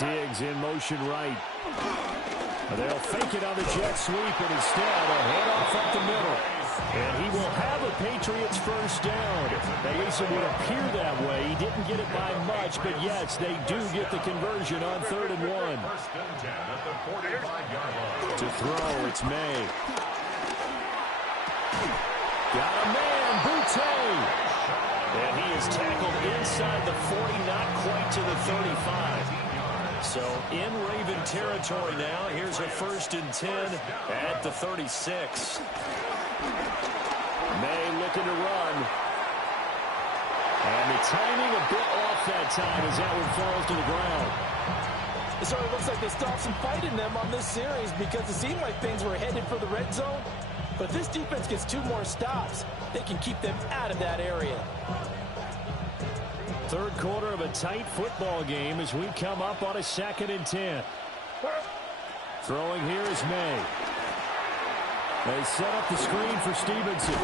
Diggs in motion right. They'll fake it on the jet sweep, and instead a handoff up the middle. And he will have a Patriots first down. At least it would appear that way. He didn't get it by much, but yes, they do get the conversion on 3rd and 1. To throw, it's May. Got a man, Butte. And he is tackled inside the 40, not quite to the 35. So in Raven territory now. Here's a 1st and 10 at the 36. May looking to run. And the timing a bit off that time as that one falls to the ground. So it looks like they still have some fight in them on this series because it seemed like things were headed for the red zone. But if this defense gets 2 more stops, they can keep them out of that area. 3rd quarter of a tight football game as we come up on a 2nd and 10. Throwing here is May. They set up the screen for Stevenson.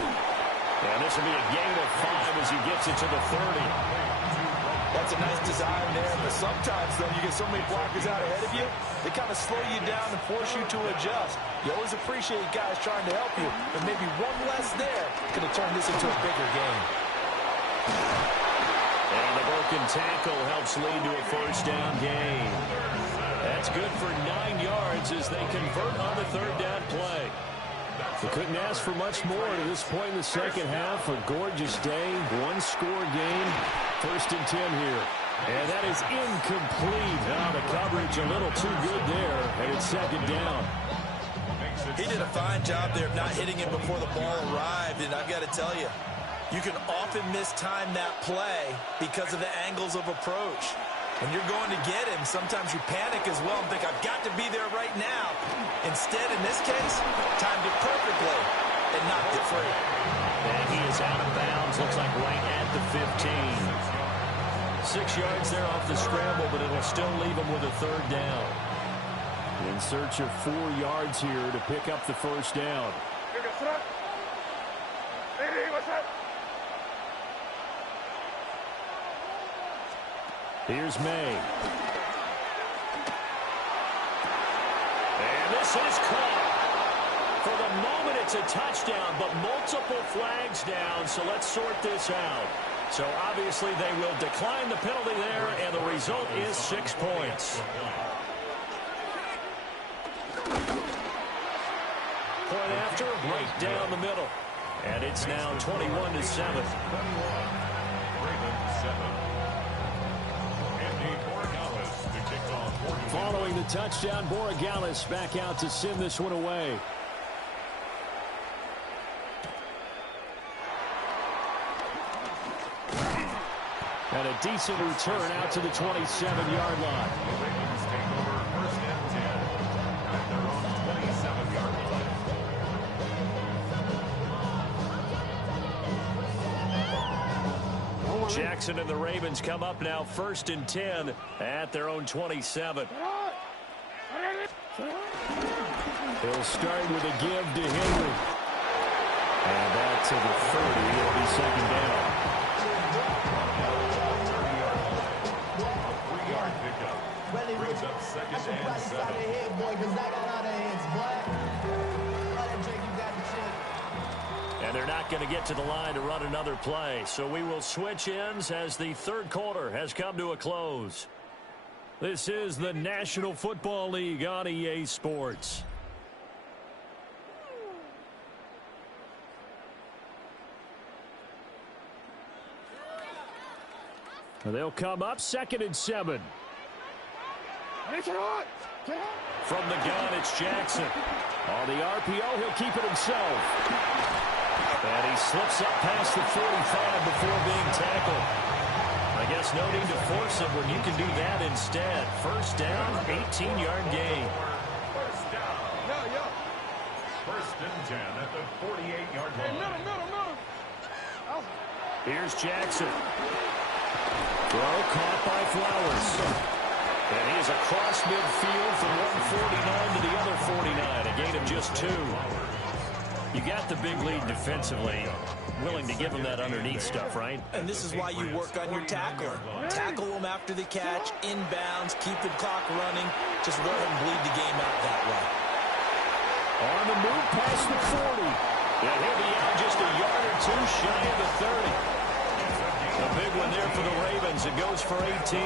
And this will be a gain of 5 as he gets it to the 30. That's a nice design there, but sometimes, though, you get so many blockers out ahead of you, they kind of slow you down and force you to adjust. You always appreciate guys trying to help you, but maybe one less there could have turned this into a bigger game. And the broken tackle helps lead to a first down gain. That's good for 9 yards as they convert on the 3rd down play. They couldn't ask for much more to this point in the second half. A gorgeous day, 1-score game. 1st and 10 here. And that is incomplete. Now the coverage a little too good there, and it's 2nd down. He did a fine job there of not hitting him before the ball arrived, and I've got to tell you, you can often mistime that play because of the angles of approach. When you're going to get him, sometimes you panic as well and think, I've got to be there right now. Instead, in this case, timed it perfectly and knocked it free. And he is out of bounds, looks like right at the 15. 6 yards there off the scramble, but it'll still leave him with a 3rd down. In search of 4 yards here to pick up the first down. Here's May. And this is caught. For the moment, it's a touchdown, but multiple flags down, so let's sort this out. So obviously they will decline the penalty there, and the result is 6 points. Point after, right down the middle. And it's now 21-7. Following the touchdown, Borregales back out to send this one away. And a decent return out to the 27-yard line. Jackson and the Ravens come up now 1st and 10 at their own 27. He'll start with a give to Henry. And back to the 30. It'll be 2nd down. Brings up 2nd and 7. And they're not going to get to the line to run another play. So we will switch ends as the 3rd quarter has come to a close. This is the National Football League on EA Sports. They'll come up 2nd and 7. From the gun, it's Jackson. On the RPO, he'll keep it himself. And he slips up past the 45 before being tackled. I guess no need to force him when you can do that instead. First down, 18-yard gain. First down. First and 10 at the 48-yard line. Here's Jackson. Throw caught by Flowers. And he is across midfield from 149 to the other 49. A gain of just 2. You got the big lead defensively. Willing to give him that underneath stuff, right? And this is why you work on your tackler. Tackle them after the catch, inbounds, keep the clock running. Just let him bleed the game out that way. On the move past the 40. And he'll be out just a yard or 2 shy of the 30. A big one there for the Ravens. It goes for 18.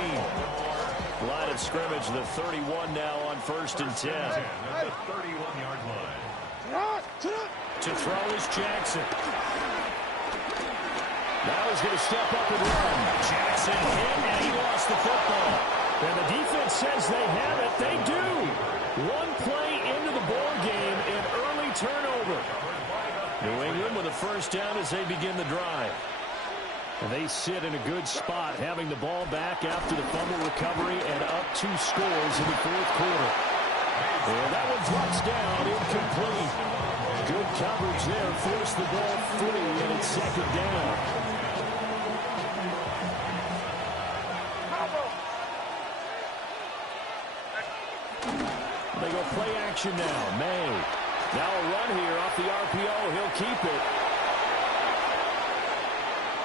Line of scrimmage, the 31 now on first and 10. At the 31-yard line. To throw is Jackson. Now he's going to step up and run. Jackson hit, and he lost the football. And the defense says they have it. They do. One play into the ball game, an early turnover. New England with a first down as they begin the drive. And they sit in a good spot, having the ball back after the fumble recovery and up 2 scores in the fourth quarter. And that one drops down, incomplete. Good coverage there, forced the ball free, and it's second down. They go play action now. May. Now a run here off the RPO. He'll keep it.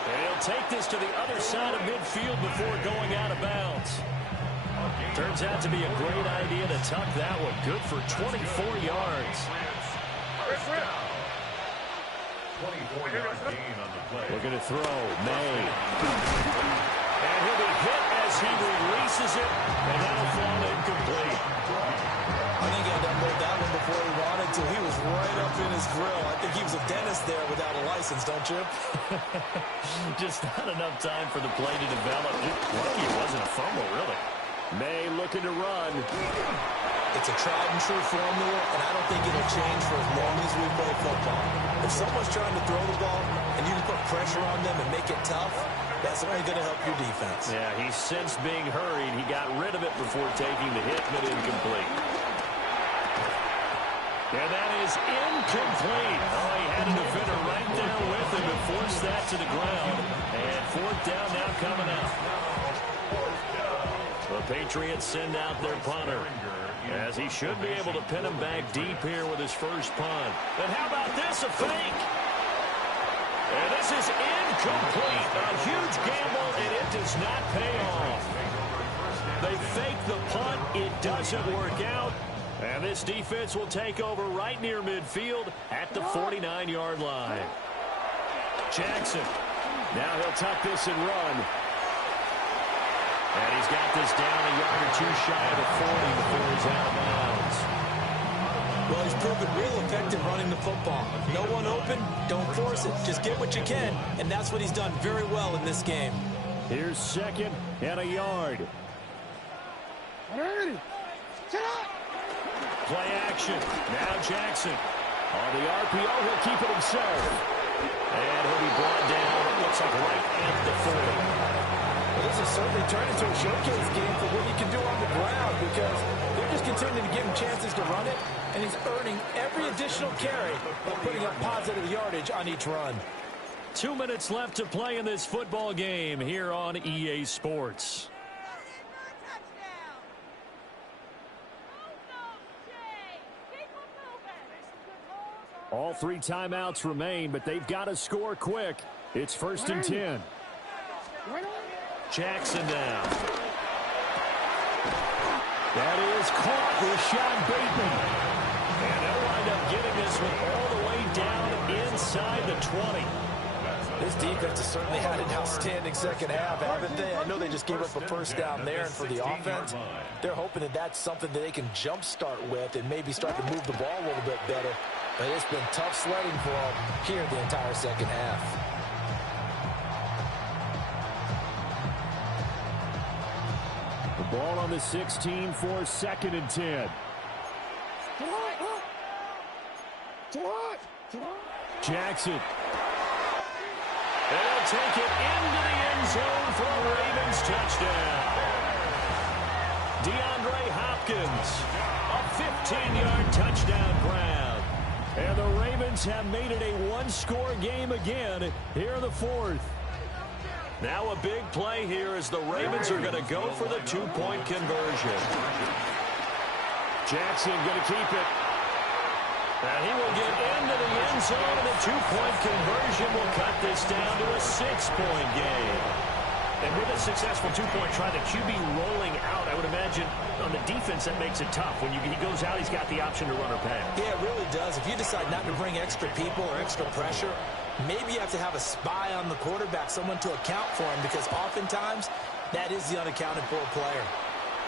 And he'll take this to the other side of midfield before going out of bounds. Turns out to be a great idea to tuck that one. Good for 24 yards. 24-yard gain on the play. Looking to throw. May. And he'll be hit as he releases it. And that'll fall incomplete. I think he had to unload that one before he wanted to. He was right up in his grill. I think he was a dentist there without a license, don't you? Just not enough time for the play to develop. Lucky it wasn't a fumble, really. May looking to run. It's a tried and true formula, and I don't think it'll change for as long as we play football. If someone's trying to throw the ball and you can put pressure on them and make it tough, that's only going to help your defense. Yeah, he sensed being hurried. He got rid of it before taking the hit, but incomplete. And that is incomplete. Oh, he had a defender right there with him and forced that to the ground. And fourth down now coming out. The Patriots send out their punter, as he should be able to pin him back deep here with his first punt. And how about this, a fake? And this is incomplete. A huge gamble, and it does not pay off. They fake the punt. It doesn't work out. And this defense will take over right near midfield at the 49-yard line. Jackson. Now he'll tuck this and run. And he's got this down a yard or 2 shy of the 40 before he's out of bounds. Well, he's proven real effective running the football. No one open, don't force it. Just get what you can, and that's what he's done very well in this game. Here's second and a yard. Play action. Now Jackson. On the RPO, he'll keep it himself. And he'll be brought down, it looks like right at the 40. Well, this has certainly turned into a showcase game for what he can do on the ground, because they're just continuing to give him chances to run it, and he's earning every additional carry by putting up positive yardage on each run. 2 minutes left to play in this football game here on EA Sports. All 3 timeouts remain, but they've got to score quick. It's first and 10. Jackson down. That is caught with Sean Bateman. And they'll wind up getting this one all the way down inside the 20. This defense has certainly had an outstanding second half, haven't they? I know they just gave up a first down there, and for the offense, they're hoping that that's something that they can jumpstart with and maybe start to move the ball a little bit better. But it's been tough sledding for them here the entire second half. ball on the 16 for 2nd and 10. Jackson. They'll take it into the end zone for a Ravens touchdown. DeAndre Hopkins, a 15-yard touchdown grab. And the Ravens have made it a one-score game again here in the 4th. Now a big play here as the Ravens are going to go for the two-point conversion. Jackson going to keep it. And he will get into the end zone, and the two-point conversion will cut this down to a 6-point game. And with a successful two-point try, the QB rolling out, I would imagine on the defense that makes it tough. When he goes out, he's got the option to run or pass. Yeah, it really does. If you decide not to bring extra people or extra pressure, maybe you have to have a spy on the quarterback, someone to account for him, because oftentimes that is the unaccounted for player.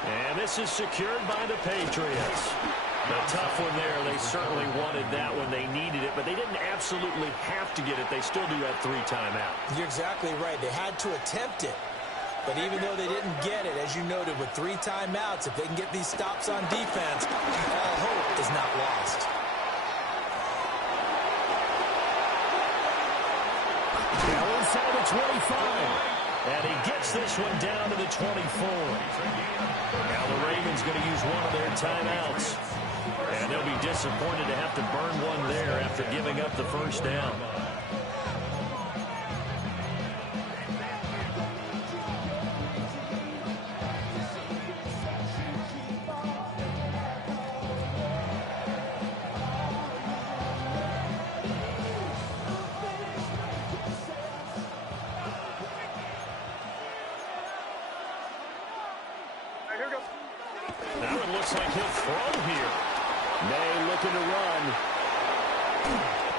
And this is secured by the Patriots. A tough one there. They certainly wanted that one. They needed it, but they didn't absolutely have to get it. They still do have 3 timeouts. You're exactly right. They had to attempt it. But even though they didn't get it, as you noted, with 3 timeouts, if they can get these stops on defense, all hope is not lost. Now inside the 25. And he gets this one down to the 24. Now the Ravens going to use one of their timeouts. And they'll be disappointed to have to burn one there after giving up the first down. Now it looks like he'll throw here. May looking to run.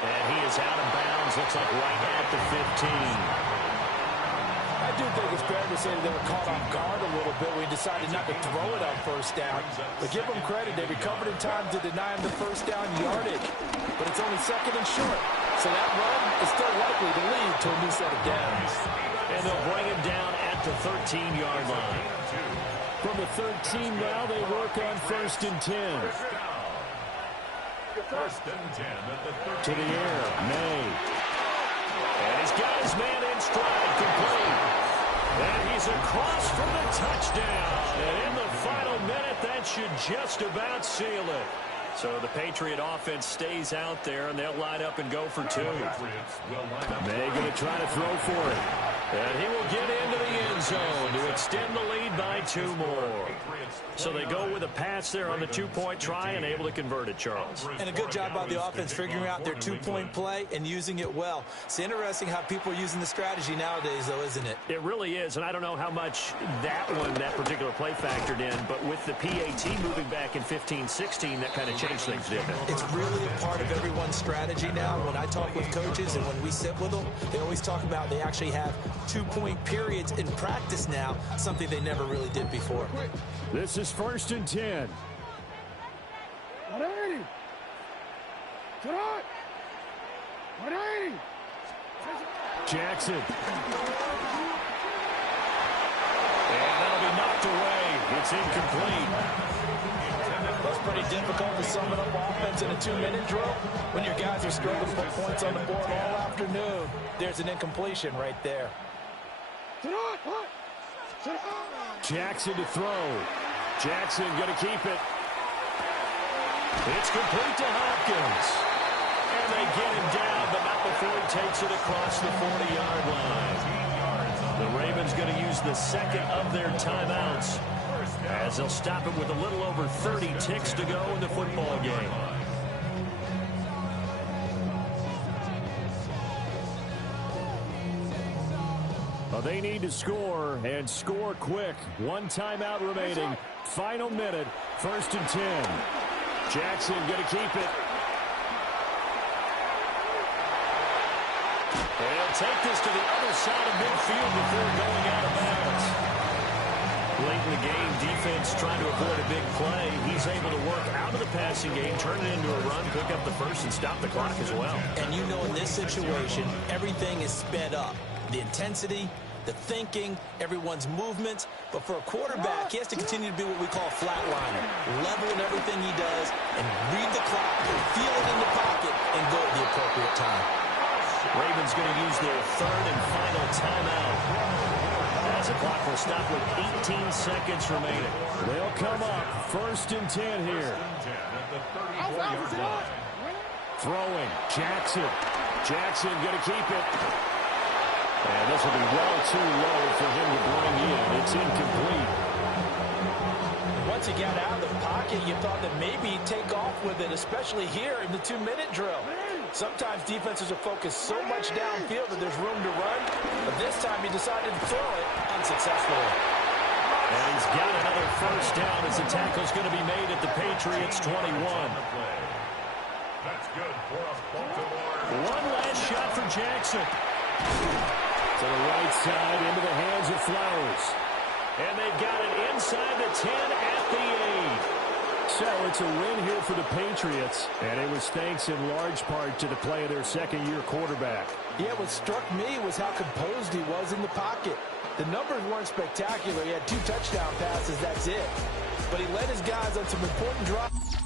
And he is out of bounds. Looks like right at the 15. I do think it's fair to say that they were caught off guard a little bit when he decided not to throw it on first down. But give them credit. They recovered in time to deny him the first down yardage. But it's only 2nd and short. So that run is still likely to lead to a new set of downs. And they'll bring him down at the 13-yard line. From the 13 now, they work on 1st and 10. First and 10 at the 13. To the air, May. And he's got his man in stride, complete. And he's across for the touchdown. And in the final minute, that should just about seal it. So the Patriot offense stays out there, and they'll line up and go for 2. May going to try to throw for it. And he will get into the end zone to extend the lead by 2 more. So they go with a pass there on the two-point try and able to convert it, Charles. And a good job by the offense figuring out their two-point play and using it well. It's interesting how people are using the strategy nowadays, though, isn't it? It really is, and I don't know how much that particular play factored in, but with the PAT moving back in 15-16, that kind of changed things, didn't it? It's really a part of everyone's strategy now. When I talk with coaches and when we sit with them, they always talk about they actually have two-point periods in practice now, something they never really did before. This is 1st and 10. Jackson. And that'll be knocked away. It's incomplete. That's pretty difficult to sum it up offense in a 2-minute drill when your guys are struggling to put points on the board all afternoon. There's an incompletion right there. Jackson to throw. Jackson going to keep it. It's complete to Hopkins. And they get him down, but not before he takes it across the 40-yard line. The Ravens going to use the 2nd of their timeouts as they'll stop it with a little over 30 ticks to go in the football game. Well, they need to score, and score quick. 1 timeout remaining. Final minute, 1st and 10. Jackson going to keep it. And he'll take this to the other side of midfield before going out of bounds. Late in the game, defense trying to avoid a big play. He's able to work out of the passing game, turn it into a run, pick up the first, and stop the clock as well. And you know in this situation, everything is sped up. The intensity, the thinking, everyone's movements. But for a quarterback, he has to continue to be what we call a flatliner. Level in everything he does and read the clock, feel it in the pocket, and go at the appropriate time. Ravens going to use their third and final timeout. As the clock will stop with 18 seconds remaining. They'll come up 1st and 10 here. Throwing, Jackson. Jackson going to keep it. And this will be well too low for him to bring in. It's incomplete. Once he got out of the pocket, you thought that maybe he'd take off with it, especially here in the 2-minute drill. Sometimes defenses are focused so much downfield that there's room to run, but this time he decided to throw it unsuccessfully. And he's got another 1st down as the tackle's going to be made at the Patriots' 21. That's good for us, Baltimore. One last shot for Jackson. To the right side, into the hands of Flowers. And they've got it inside the 10 at the 8. So it's a win here for the Patriots. And it was thanks in large part to the play of their second-year quarterback. Yeah, what struck me was how composed he was in the pocket. The numbers weren't spectacular. He had 2 touchdown passes, that's it. But he led his guys on some important drives.